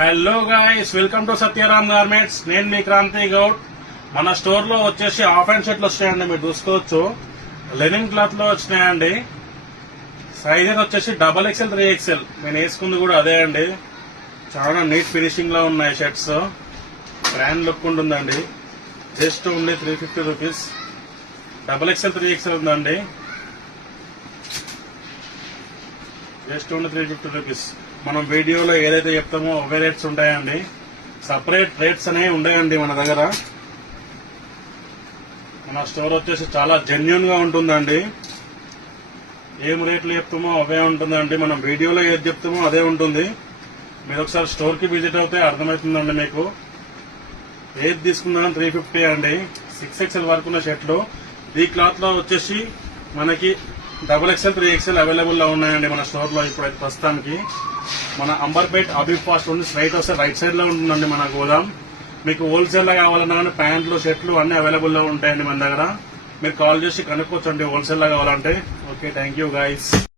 Hello guys, welcome to Satyaram garments. నేను మీ క్రాంతి గౌడ్. మన స్టోర్ లో వచ్చేసి హాఫ్ హ్యాండ్ షర్ట్లు వస్తాయండి, మీరు చూసుకోవచ్చు. లెనిన్ క్లాత్ లో వచ్చినాయండి. సైజెస్ వచ్చేసి XXL 3XL. నేను వేసుకుంది కూడా అదే అండి. చాలా నీట్ ఫినిషింగ్ లో ఉన్నాయి షర్ట్స్. బ్రాండ్ లుక్ ఉంటుందండి. జస్ట్ ఉంది 350 రూపీస్. XXL 3XL ఉందండి. జస్ట్ ఉంది 350 రూపీస్. మనం వీడియోలో ఏదైతే చెప్తామో అవే రేట్స్ ఉంటాయండి. సపరేట్ రేట్స్ అనేవి ఉండయండి మన దగ్గర. మన స్టోర్ వచ్చేసి చాలా జెన్యున్ గా ఉంటుందండి. ఏం రేట్లు చెప్తామో అవే ఉంటుందండి. మనం వీడియోలో ఏది చెప్తామో అదే ఉంటుంది. మీరు ఒకసారి స్టోర్ కి విజిట్ అవుతే అర్థమవుతుందండి మీకు. ఏది తీసుకున్నా 350 అండి. 6XL వరకు ఉన్న షర్ట్లు. ఈ క్లాత్ లో వచ్చేసి మనకి XXL 3XL అవైలబుల్ లో ఉన్నాయండి మన స్టోర్ లో. ఇప్పుడైతే ప్రస్తుతానికి మన అంబర్పేట్ అబీబ్ ఫాస్ట్ నుండి స్ట్రైట్ వస్తే రైట్ సైడ్ లో ఉంటుందండి మన గోదాం. మీకు హోల్సేల్ గా కావాలన్నా కానీ ప్యాంట్లు షర్ట్లు అన్ని అవైలబుల్ లో ఉంటాయండి మన దగ్గర. మీరు కాల్ చేసి కనుక్కోవచ్చండి హోల్సేల్ గా కావాలంటే. Okay, thank you guys.